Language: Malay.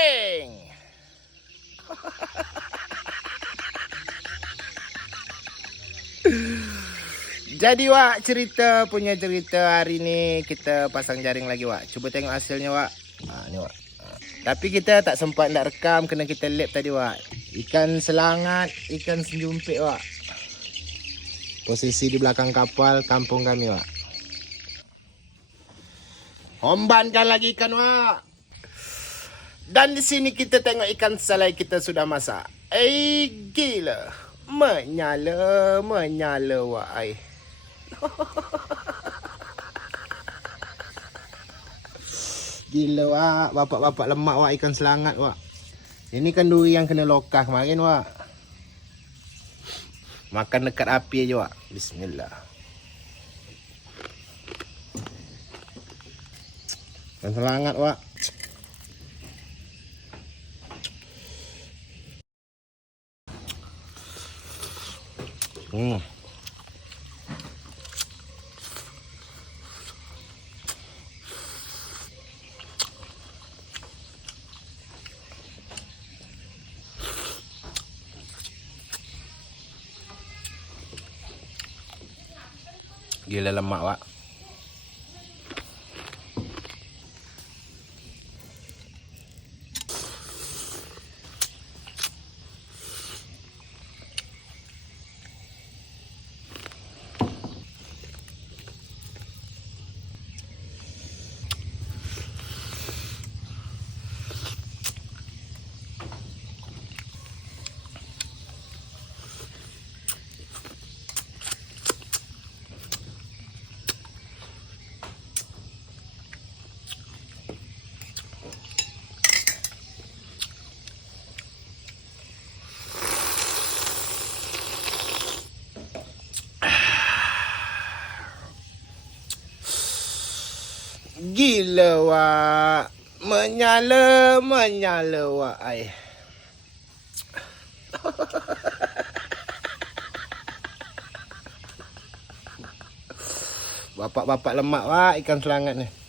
goreng. Jadi Wak, punya cerita hari ni kita pasang jaring lagi Wak. Cuba tengok hasilnya Wak. Ni Wak. Tapi kita tak sempat nak rekam kena kita lap tadi Wak. Ikan selangat, ikan senjumpit Wak. Posisi di belakang kapal kampung kami Wak. Hombankan lagi ikan Wak. Dan di sini kita tengok ikan salai kita sudah masak. Gila. Menyala Wak ai. Gila Wak, bapak-bapak lemak Wak, ikan selangat Wak. Ini kan duri yang kena lokah kemarin Wak. Makan dekat api aja Wak. Bismillah. Ikan selangat Wak. Gila lemak Wak. Gila Wak. Menyala Wak ai. Bapak-bapak lemak Wak, ikan selangat ni.